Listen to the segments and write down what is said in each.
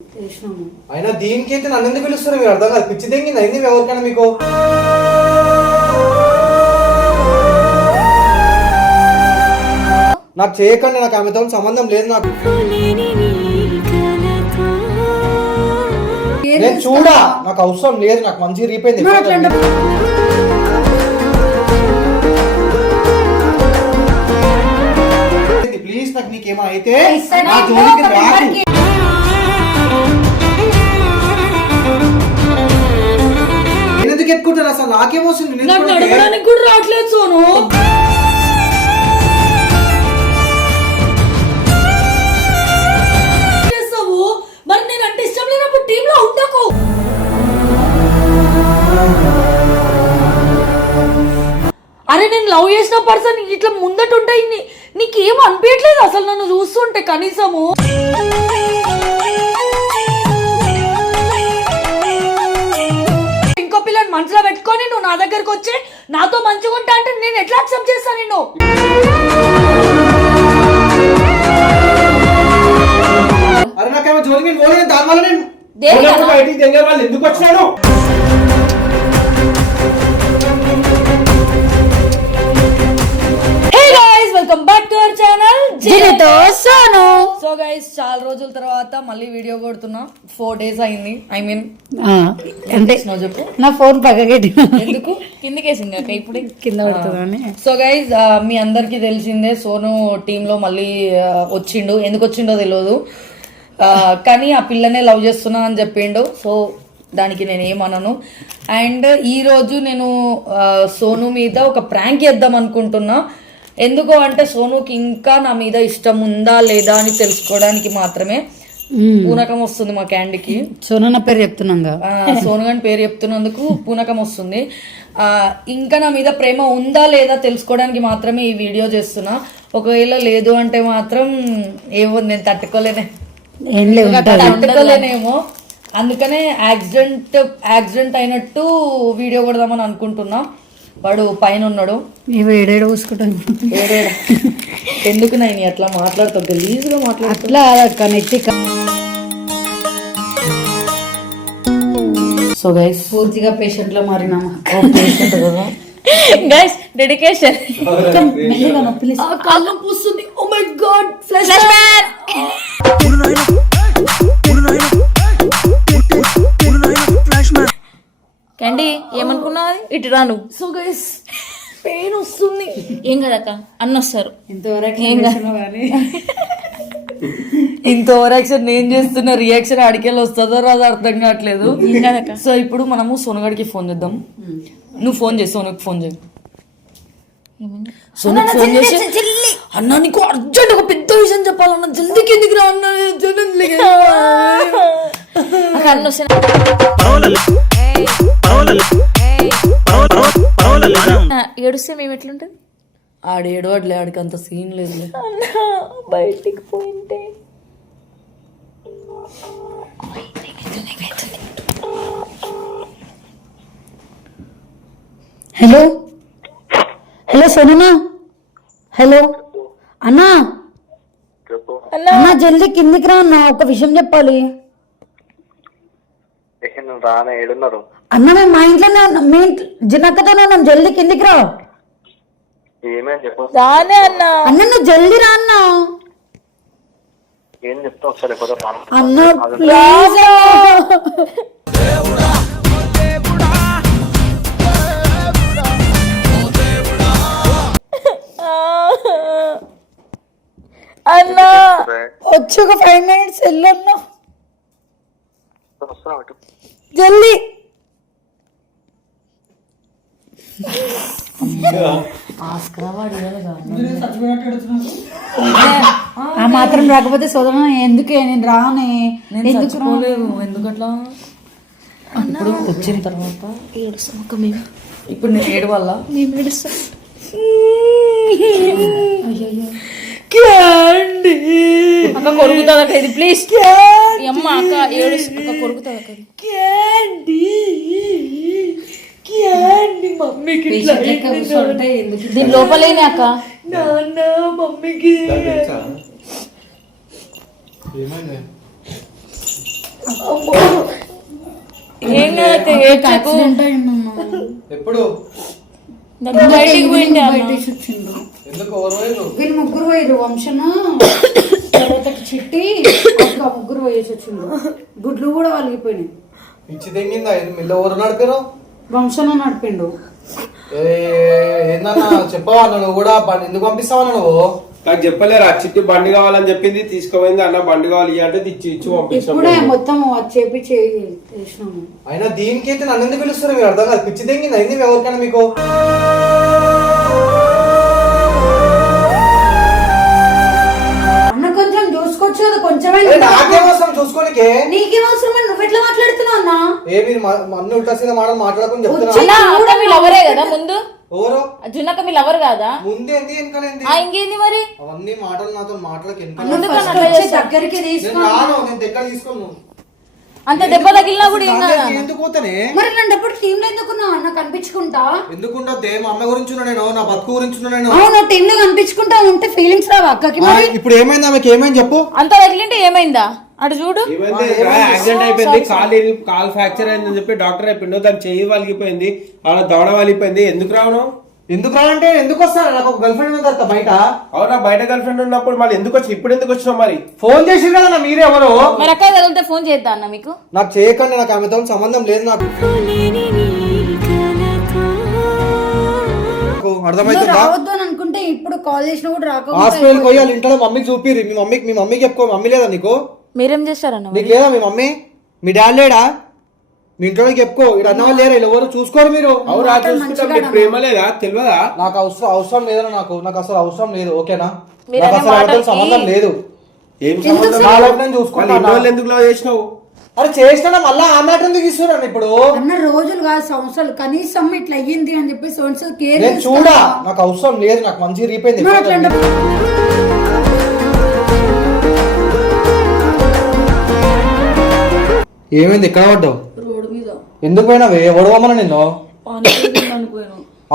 అయినా దీనికి అయితే నన్ను ఎందుకు పిలుస్తున్నారు మీరు అర్థం కాదు. పిచ్చి తెంగింది అయింది ఎవరికైనా మీకు. నాకు చేయకండి, నాకు ఆమెతో సంబంధం లేదు. నాకు నేను చూడా, నాకు అవసరం లేదు. నాకు మంచిగా రీపోయింది. ప్లీజ్ నాకు నీకేమో అయితే నేను ఎందుకు ఎత్తుకుంటాను అసలు? నాకేమొస్తుంది? నడవడానికి కూడా రావట్లేదు సోను. చేస్తావు మరి నేను అంటే ఇష్టం లేనప్పుడు టీమ్ లో ఉండకు. అరే నేను లవ్ చేసిన పర్సన్ ఇట్లా ముందట ఉంటాయి. నీకేం అనిపించట్లేదు అసలు నన్ను చూస్తుంటే కనీసము? ఇంకో పిల్లని మనసులో పెట్టుకొని నువ్వు నా దగ్గరకు వచ్చి నాతో మంచిగా ఉంటా అంటే నేను ఎట్లా అక్సెప్ట్ చేస్తాను నిన్ను? అరే నాకేమో జోలికి పోలేదు, దానివల్ల నేను బయటికి తెంగే వాళ్ళు ఎందుకు వచ్చాను? Welcome back to our channel జినితో సోను. సో గైస్ చాలా రోజుల తర్వాత మళ్ళీ వీడియో కొడుతున్నా. 4 days అయింది. ఐ మీన్ అంటే చెప్పు. నా ఫోన్ పక్కకెట్టి ఎందుకు కిందకేసింది ఇప్పుడు కింద పడుతుందని. సో గైస్ మీ అందరికి తెలిసిందే సోను టీమ్ లో మళ్ళీ వచ్చిండు. ఎందుకు వచ్చిండో తెలియదు, కానీ ఆ పిల్లనే లవ్ చేస్తున్నా అని చెప్పిండు. సో దానికి నేను ఏమనను. అండ్ ఈరోజు నేను సోను మీద ఒక ప్రాంక్ చేద్దాం అనుకుంటున్నా. ఎందుకు అంటే సోనుకి ఇంకా నా మీద ఇష్టం ఉందా లేదా అని తెలుసుకోవడానికి మాత్రమే. పూనకం వస్తుంది మా క్యాండీకి. సోను నా పేరు చెప్తున్నాం, సోను గారి పేరు చెప్తున్నందుకు పూనకం వస్తుంది. ఇంకా నా మీద ప్రేమ ఉందా లేదా తెలుసుకోవడానికి మాత్రమే ఈ వీడియో చేస్తున్నా. ఒకవేళ లేదు అంటే మాత్రం ఏమో నేను తట్టుకోలేనేమో. అందుకనే యాక్సిడెంట్ అయినట్టు వీడియో కొడదామని అనుకుంటున్నా. వాడు పైన ఉన్నాడు. ఏడేడ చూసుకుంటాను. ఎందుకు నేను అట్లా మాట్లాడుతా గలీజ్గా అట్లా నెట్టి. సో గైస్ పూర్తిగా పేషెంట్ లో మారినామా? పేషెంట్ కదా గైస్. డెడికేషన్. కళ్ళం పూస్తుంది. Oh my god, flash man. Candy ఏమనుకున్నావు? ఇటు రాను. సో గైస్ పెయిన్ వస్తుంది. ఏం కదక్క అన్న వస్తారు. ఇంత ఓవర్ యాక్షన్ నేను చేస్తున్న రియాక్షన్ ఆడికెళ్ళి వస్తుందో రాదో అర్థం కావట్లేదు. సో ఇప్పుడు మనము సోనుగడికి ఫోన్ చేద్దాం. నువ్వు ఫోన్ చేసి సోనుకి ఫోన్ చేయి. సోనుకి ఫోన్ చేసి అన్నా నీకు అర్జెంట్ ఒక పెద్ద విషయం చెప్పాలన్నా జల్దీకి ఎందుకు రా అన్న. ఏడుస్తే మేము ఎట్లుంటది? ఆడేడు అట్లే, ఆడికి అంత సీన్ లేదు. బయటికి పోయింటే హలో హలో సోనన్నా. హలో అన్నా. అన్నా జల్దీ కిందికి రా అన్నా, ఒక విషయం చెప్పాలి. అన్న మేము మా ఇంట్లోనే ఉన్నాం, మీ జినక్కతోనే ఉన్నాం. జల్దీ కిందికి రా. రానే అన్నా. అన్న నువ్వు జల్దీ రా అన్నా. అన్న ప్లీజ్. అన్నా వచ్చి ఒక 5 minutes వెళ్ళన్నా జల్దీ. ఆ మాత్రం రాకపోతే సోదర ఎందుకే నేను రానే. ఎందుకట్లా? ఇప్పుడు వచ్చిన తర్వాత ఏడుస్తాం. ఇప్పుడు నేను ఏడు వల్ల మేము ఏడుస్తాం. క్యాండీ అక్క కొరుకుతుందట ఇది ప్లీజ్. అమ్మ అక్క ఏడుస్తుంది, కొరుకుతుంది. క్యాండీ క్యాండీ మమ్మీకి దీని లోపలేనే అక్క. నాన్న మమ్మీకి ఏం కాదు ఏడ్చకు. ఎప్పుడు బయటికి పోయింది అన్న. ఎందుకు ఎవరు పోయిండ్రు? వీళ్ళు ముగ్గురు పోయారు వంశను తర్వాతకి చిట్టి అక్క ముగ్గురు పోయేసి వచ్చిండు. గుడ్లు కూడా వాళ్ళకిపోయినాయి. పిచ్చి తెంగిందా మిల్ల ఎవరు నడిపారు? వంశన నడిపిండు. ఏందన్నా చెప్పవా నువ్వు కూడా ఎందుకు పంపిస్తావా నువ్వు? నాకు చెప్పలేరా చిట్టి బండి కావాలని చెప్పింది, తీసుకుపోయింది. అన్న బండి కావాలి అంటే ఇచ్చి ఇప్పుడే పంపించాం. మొత్తం చేపి చేసినాము. అయినా దీనికి అయితే నన్ను ఎందుకు పిలుస్తారు మీరు అర్థం కాదు. పిచ్చి తెంగింది అయింది ఎవరికైనా మీకు? అన్న కొంచెం చూసుకోవచ్చు కదా, కొంచెమే. నాకేమవసరం చూసుకోనికే? నీకేం అవసరం? నువ్వు ఎట్లా మాట్లాడుతున్నావు అన్న? మీరు అన్ని ఉల్టా సీదా మాటలు మాట్లాడుకుని చెప్తున్నా. అన్న, అక్క మీ లవరే కదా ముందు? ఎవరు జున్నక్క మీ లవర్ కాదా? ముందేంది వెనకాలేంది? ఇంకేంది మరి? అవన్నీ మాటలు నాతో మాటలకు దగ్గరికి నేను రాను, నేను దగ్గర తీసుకోను. అంత దెబ్బ తగిలినా కూడా ఏం కాదా? ఎందుకు పోతానే? మరి ఇలాంటప్పుడు టీమ్ లో ఎందుకున్నావు అన్న? కనిపించుకుంటా ఎందుకుంటే మా అమ్మ గురించి ఉన్నా నేను, నా బతుకు గురించి ఉన్నా నేను. అవును, టీమ్ లో కనిపించుకుంటా ఉంటే ఫీలింగ్స్ రావా అక్కకి? మరి ఇప్పుడు ఏమైంది ఆమెకి? ఏమైంది చెప్పు. అంత తగిలింటే ఏమైందా? అటు చూడు. యాక్సిడెంట్ అయిపోయింది, కాల్ ఫ్రాక్చర్ అయిందని చెప్పి డాక్టర్ అయిపోయిండు. దాని చెయ్యి వలిగిపోయింది, ఆడ దవడ వలిగిపోయింది. ఎందుకు రావను? ఎందుకు రానంటే ఎందుకు వస్తాను? నాకు ఒక గర్ల్ ఫ్రెండ్ ఉంది కదా బయట. అవునా, బయట గర్ల్ ఫ్రెండ్ ఉన్నప్పుడు మళ్ళీ ఎందుకు వచ్చి ఇప్పుడు ఎందుకు వచ్చినావు? మరి ఫోన్ చేసి కదా మీరే ఎవరు? మరి అక్క తగిలితే ఫోన్ చేద్దా అన్న మీకు? నాకు చేయకండి, నాకు ఆమెతో సంబంధం లేదు. నాకు అర్థమైతుందా? రావద్దు అని అనుకుంటే ఇప్పుడు కాల్ చేసినా కూడా రాకపోతే హాస్పిటల్కి పోయి వాళ్ళ ఇంట్లో మమ్మీకి చూపిరి. మీ మమ్మీకి చెప్పుకో. మమ్మీ లేదా నీకు? మీరేం చేస్తారన్న? నీకు లేదా మీ మమ్మీ? మీ డాడీ లేడా? మీ ఇంట్లో చెప్పుకో. ఇక్కడ అన్న వాళ్ళు లేరా? ఎవరు చూసుకోరు మీరు? అవునా, చూసుకుంటాం. మీకు ప్రేమ లేదా? తెలియదా? నాకు అవసరం లేదన్నా. నాకు అసలు అవసరం లేదు. ఓకేనా? నాకు అసలు ఎవరితో సంబంధం లేదు. ఏం సంబంధం? నా లైఫ్ నేను చూసుకుంటాను. ఇన్ని రోజులు ఎందుకు లవ్ చేసినావు? అరే చేసినా మళ్ళీ ఆ మ్యాటర్ ఎందుకు ఇస్తున్నాను ఇప్పుడు? అన్న రోజులు కాదు సంవత్సరాలు, కనీసం ఇట్లా అయ్యింది అని చెప్పి సోన్సల్ కేర్ నేను చూడా. నాకు అవసరం లేదు. నాకు మంచిగా రీపోయింది. ఏమైంది? ఎక్కడ పడ్డావు? రోడ్డు మీద ఎందుకు పోయినావే? ఎవడవమన్నా నిన్ను?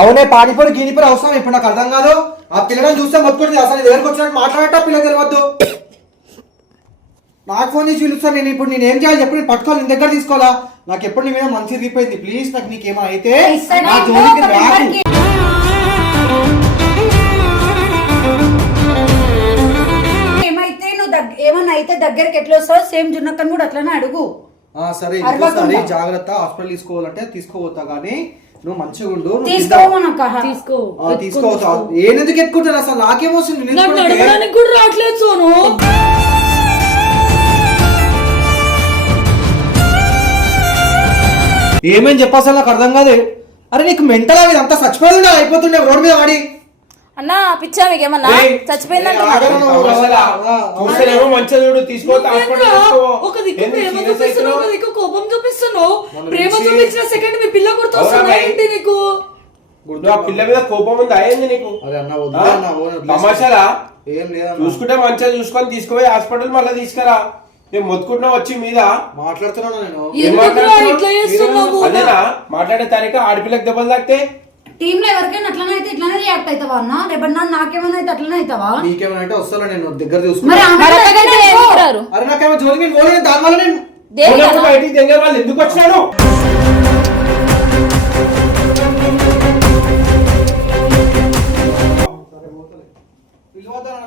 అవునే, పాడిపోయి గీనిపోయి అవసరం ఇప్పుడు నాకు అర్థం కాదు. ఆ పిల్లని చూస్తే మొత్తుకుంటుంది. అసలు దగ్గరకు వచ్చినట్టు మాట్లాడటా పిల్ల తెలియవద్దు. నాకు ఫోన్ చేసి పిలుస్తాను. నేను ఇప్పుడు నేను ఏం చేయాలి చెప్పి? నేను పట్టుకోవాలి, నీ దగ్గర తీసుకోవాలా? నాకు ఎప్పుడు నీ మీద మంచి రీపోయింది. ప్లీజ్ నాకు నీకేమో అయితే నా జోలికి రాకు. ఏమైతే నువ్వు ఏమన్నా అయితే దగ్గరికి ఎట్లా వస్తావు? సేమ్ జున్నక్కని కూడా అట్లనే అడుగు. సరే ఇంకోసారి జాగ్రత్త. హాస్పిటల్ తీసుకోవాలంటే తీసుకోవద్దా, కానీ నువ్వు మంచిగా ఉండు. తీసుకోవచ్చా? ఏనెందుకు ఎత్తుకుంటాను? అసలు నాకేమొస్తుంది? కూడా రావట్లేదు సోను. ఏమేం చెప్పా అసలు నాకు అర్థం కాదు. అరే నీకు మెంటల్ అవి అంతా చచ్చిపోతుండే అయిపోతుండే రోడ్ మీద వాడి. అన్న పిచ్చా మీకేమన్నా? చచ్చిపోయిందంటే మంచిగా చూడు, తీసుకోవద్దు. ఒక దిక్కు ప్రేమ చూపిస్తున్నావు, ఒక దిక్కు కోపం చూపిస్తున్నావు. ప్రేమ చూపించిన సెకండ్ మీ పిల్ల గుర్తొస్తుందా ఏంటి నీకు? ఆ పిల్ల మీద కోపం ఉంది అయ్యింది నీకు? తమాషాలా? ఏం లేదా? చూసుకుంటే మంచిగా చూసుకొని తీసుకుపోయి హాస్పిటల్ మళ్ళీ తీసుకురా. నేను మొత్తుకుంటున్నా వచ్చి మీద మాట్లాడుతున్నాను నేను. అదేనా మాట్లాడే తారీఖు? ఆడపిల్లకి దెబ్బలు తాకితే టీమ్ లో ఎవరికైనా అట్లనే అయితే ఇట్లానే రియాక్ట్ అవుతావా అన్న? రేపన్నా నాకేమైనా అయితే అట్లనే అవుతావా? నీకేమైనా అంటే వస్తాను నేను దగ్గర మరి చూసుకుంటాను. అరే నాకేమో జోలికి నేను పోలేదు. దాని వల్ల నేను బయటికి తెంగే వాళ్ళు ఎందుకు వచ్చినాడు?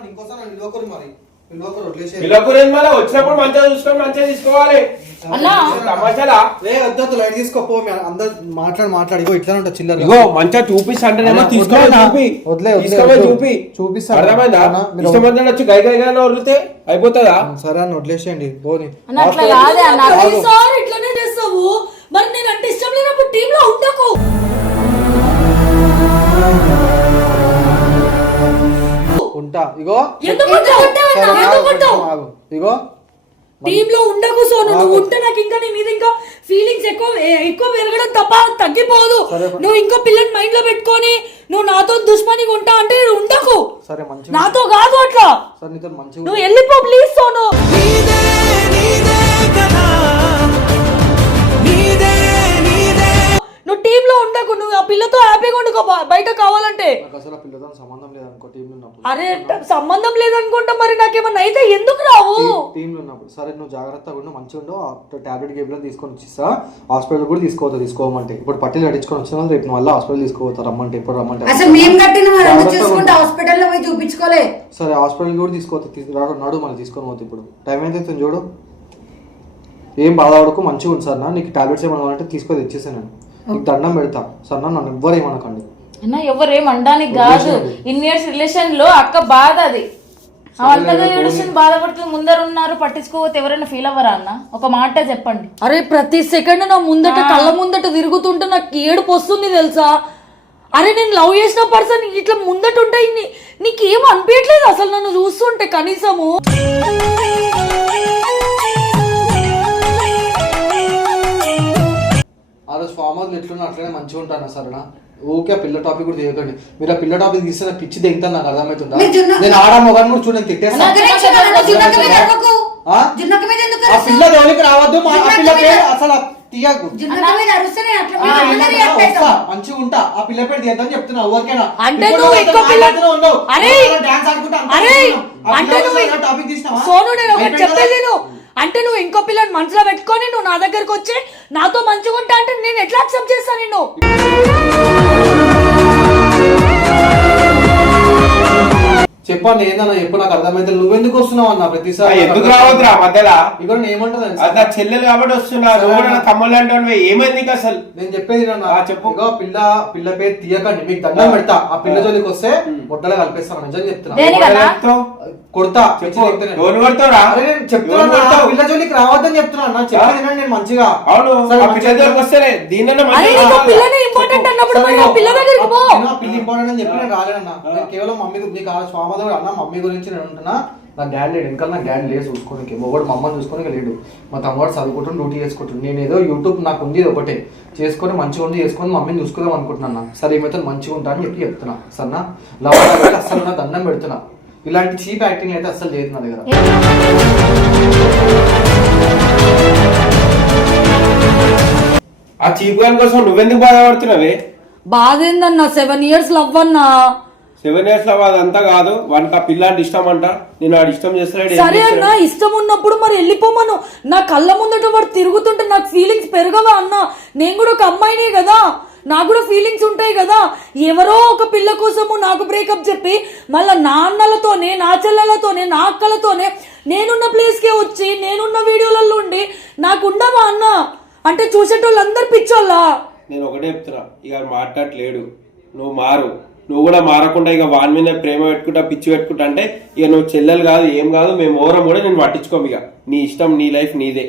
ఇంకోసారి నిలవకరు. మరి మళ్ళీ వచ్చినప్పుడు మంచిగా చూసుకొని మంచిగా తీసుకోవాలి. తమాషాలా? వద్దు లైట్ తీసుకోపో. అందరు మాట్లాడి ఇట్లా ఉంటా చిల్లర. ఇగో మంచిగా చూపిస్తా అంటేనేమో తీసుకోవాలి. చూపిస్తాను. అర్థమైందా? ఇష్టమంతా వచ్చి గై గైగా వదిలితే అయిపోతుందా? సరే అని వదిలేసేయండి పోనీ. ఇట్లానే చేస్తావు. మరి నేను అంటే ఇష్టం లేనప్పుడు టీమ్ లో ఉండకు. ఉంటా. ఇగో ఇగో టీమ్ లో ఉండకు సోను. నువ్వు ఉంటే నాకు ఇంకా నీ మీద ఇంకా ఫీలింగ్స్ ఎక్కువ పెరగడం తప్ప తగ్గిపోదు. నువ్వు ఇంకో పిల్లని మైండ్ లో పెట్టుకొని నువ్వు నాతో దుష్మనిగా ఉంటా అంటే ఉండకు. సరే మంచి నాతో కాదు అట్లా. నువ్వు వెళ్ళిపో ప్లీజ్ సోను. నువ్వు టీమ్ లో ఉండకు. నువ్వు ఆ పిల్లతో హ్యాపీగా ఉండుకో బయట కావాలంటే. అసలు ఆ పిల్లతో సంబంధం లేదనుకో టీమ్ లో. ఉన్నప్పుడు అరే సంబంధం లేదనుకుంటా, మరి నాకేమన్నా అయితే ఎందుకు రావు? టీంలో ఉన్నప్పుడు సరే నువ్వు జాగ్రత్తగా ఉండు, మంచిగా ఉండు. టాబ్లెట్ గేబ్లో తీసుకొని వచ్చేస్తా, హాస్పిటల్ కూడా తీసుకోమంటే. ఇప్పుడు పట్టీలు కట్టించుకొని వచ్చిన రేపు నువ్వు మళ్ళీ హాస్పిటల్ తీసుకోపోతా, రమ్మంటే ఎప్పుడు రమ్మంటే. అసలు మేము కట్టిన చూసుకుంటే హాస్పిటల్లో పోయి చూపించుకోలే. సరే హాస్పిటల్ కూడా తీసుకోవద్దు, నడు మళ్ళీ తీసుకొని పోతే. ఇప్పుడు టైం అయితే చూడు, ఏం బాధపడకు, మంచిగా ఉంది సార్. నీకు టాబ్లెట్స్ ఏమన్నా అంటే తీసుకొని తెచ్చేసాను, నేను నీకు దండం పెడతా సార్. నన్ను ఎవ్వరు ఏమనకండి అన్న, ఎవరేం అనడానికి కాదు. ఇన్ ఇయర్స్ రిలేషన్ లో అక్క బాధ అది. అంతగా ఏడుస్తుంది, బాధపడుతుంది, ముందర ఉన్నారు, పట్టించుకోవద్దు. ఎవరైనా ఫీల్ అవ్వరా అన్న? ఒక మాట చెప్పండి. అరే ప్రతి సెకండ్ నా ముందట కళ్ళ ముందట తిరుగుతుంటే నాకు ఏడుపు వస్తుంది తెలుసా? అరే నేను లవ్ చేసిన పర్సన్ ఇట్లా ముందట ఉంటాయి, నీకేం అనిపించట్లేదు అసలు నన్ను చూస్తుంటే కనీసము? ఆ రోజు ఫామ్ హౌస్ ఎట్లున్నా అట్లనే మంచిగా ఉంటాను సరేనా? ఓకే, ఆ పిల్ల టాపిక్ కూడా తీయకండి. మీరు ఆ పిల్ల టాపిక్ తీస్తే నాకు పిచ్చి దిగుతాను, నాకు అర్థమవుతుందా? నేను ఆడా మొగాన్ని కూడా చూడండి తిట్టేస్తాను. ఆ పిల్ల జోలికి రావద్దు, ఆ పిల్ల పేరు అసలు తీయకు. మంచిగా ఉంటా, ఆ పిల్ల పేరు తీయద్దని చెప్తున్నా. ఓకేనా? అంటే నువ్వు ఇంకో పిల్ల టాపిక్ తీసినావా? సోను నేను ఒకటి చెప్పేది అంటే నువ్వు ఇంకో పిల్లని మనసులో పెట్టుకొని నువ్వు నా దగ్గరకు వచ్చి నాతో మంచిగా ఉంటా అంటే నేను ఎట్లా అక్సెప్ట్ చేస్తాను నిన్ను? చెప్పండి ఏందన్నా, చెప్పు, నాకు అర్థమైతే. నువ్వెందుకు వస్తున్నావు అన్న ప్రతిసారి? ఎందుకు రావద్దురా మధ్యలో? ఇక్కడ ఏమంటది అది నా చెల్లెలు కాబట్టి వస్తున్నా, తమ్ముళ్ళు అంటే ఏమైంది నీకు అసలు? నేను చెప్పేది చెప్పు. పిల్ల పేరు తీయకండి, మీకు దండం పెడతా. ఆ పిల్ల జోలికి వస్తే మొట్టలో కలిపేస్తాను, నిజం చెప్తున్నా. కొడతా చెప్తున్నా, పిల్ల జోలికి రావద్దని చెప్తున్నా అన్న. చెప్పేది నేను మంచిగా. పిల్ల ఇంపార్టెంట్ అని చెప్పి నేను రాలేనన్నా. నేను కేవలం మమ్మీ నీకు స్వామి అన్న మమ్మీ గురించి నేను ఉంటున్నా. నా డాడీ లేడు, ఇంకా నా డాడీ లేదు చూసుకోనికి. ఒకటి మా అమ్మని చూసుకోనికి లేడు, మా తమ్ముడు చదువుకుంటుని డ్యూటీ చేసుకుంటున్నాను. నేను ఏదో యూట్యూబ్ నాకు ఉంది ఒకటే చేసుకొని మంచిగా ఉండి చేసుకొని మమ్మీని చూసుకుందాం అనుకుంటున్నా. సరే ఏమైతే మంచిగా ఉంటా అని చెప్పి చెప్తున్నా సరేనా? లవ్ అస్సలు నా దండం పెడుతున్నా. ఇలాంటి చీప్ యాక్టింగ్ అయితే అస్సలు లేదు నా దగ్గర. ఆ చీప్ గాని కోసం నువ్వెందుకు బాధపడుతున్నావే? బాధ ఏందన్నా? 7 years లవ్ అన్నా. 7 years లో అదంతా కాదు, వానికి ఆ పిల్లాంటి ఇష్టం అంట. నేను వాడు ఇష్టం చేస్తున్నాడు. సరే అన్న, ఇష్టం ఉన్నప్పుడు మరి వెళ్ళిపోమను. నా కళ్ళ ముందట వాడు తిరుగుతుంటే నాకు ఫీలింగ్స్ పెరగవా అన్న? నేను కూడా ఒక అమ్మాయినే కదా, నాకు కూడా ఫీలింగ్స్ ఉంటాయి కదా. ఎవరో ఒక పిల్ల కోసము నాకు బ్రేకప్ చెప్పి మళ్ళీ నా అన్నలతోనే, నా చెల్లెలతోనే, నా అక్కలతోనే నేనున్న ప్లేస్కే వచ్చి నేనున్న వీడియోలలో ఉండి నాకు ఉండవా అన్న? అంటే చూసేటోళ్ళందరు పిచ్చోళ్ళా? నేను ఒకటే చెప్తున్నా, ఇక మాట్లాడలేడు, నువ్వు మారు. నువ్వు కూడా మారకుండా ఇక వాని మీద ప్రేమ పెట్టుకుంటా, పిచ్చి పెట్టుకుంటా అంటే ఇక నువ్వు చెల్లెలు కాదు, ఏం కాదు, మేము ఓరం కూడా నేను పట్టించుకోము. ఇక నీ ఇష్టం, నీ లైఫ్ నీదే.